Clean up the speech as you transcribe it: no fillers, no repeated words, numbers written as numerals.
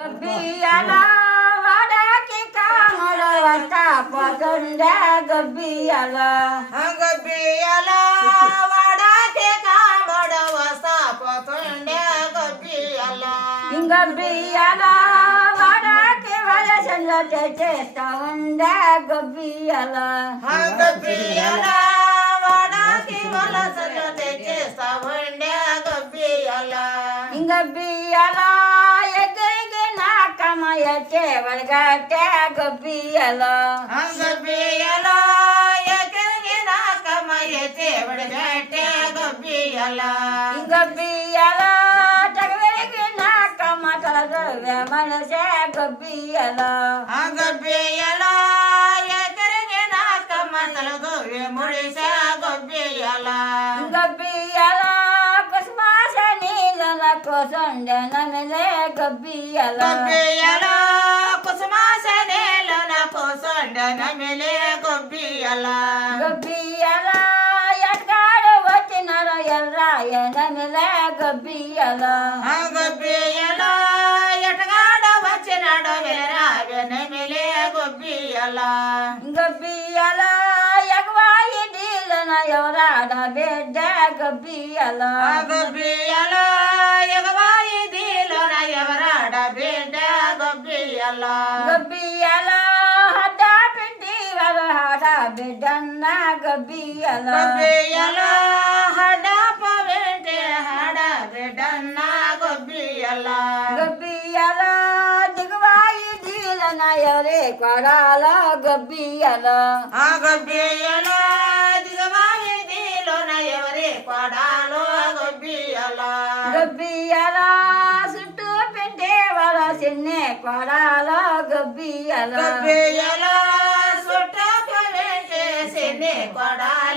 గబ్బియాల వాడకి కామడవత పగండ గబ్బియాల గబ్బియాల వాడకి కామడవత పగండ గబ్బియాల గబ్బియాల వాడకి వలసల చేస్తా ఉండ గబ్బియాల గబ్బియాల వాడకి వలసల చేస్తా ఉండ గబ్బియాల గబ్బియాల వడగట్టే గబ్బియాల గబ్బియాల ఎక్కడికి నాకమయ్యే వడగట్టే గబ్బియాల గబ్బియాల తగవేకి నాకమ్మ తలదొవ్వే మనసే గబ్బియాల గబ్బియాల ఎక్కడికి నాకమ్మ తలదొవ్వే ముడిసే గబ్బియాల గబ్బియాల కుసుమాస నీళ్ళ కోసండే నమిలే గబ్బియాల గబ్బియాల కుసుమాస నీళ్ళ కోసండ నమిలే గబ్బియాల గబ్బియాల ఎట్గాడు వచ్చినారో ఎల్రాయ నమిలే గబ్బియాల గబ్బియాల ఎటగాడ వచ్చినాడో వెలరాయ నమిలే గబ్బియాల గబ్బియాల ఎగవాయి నీళ్ళన ఎవరాడ బిడ్డ గబ్బియాల గబ్బియాల ఎగవాయి దీలోన ఎవరాడ బిడ్డ గబ్బియాల గబ్బియాల హడ్డ పిండి వరహాడ బిడ్డన్న గబ్బియాల గబ్బియాల హడప వెంటే హడ బిడ్డన్న గబ్బియాల గబ్బియాల దిగువాయి నీళ్ళన ఎవరే కొడాల గబ్బియాల గబ్బియాల దిగవాయి దీలోన ఎవరి కొడాలో గబ్బియాల గబ్బియాల చుట్టూ పిండి వర చిన్నే కొడాల గబ్బియాల గబ్బియాల సుట్ట వెంటే సిన్ని కొడాల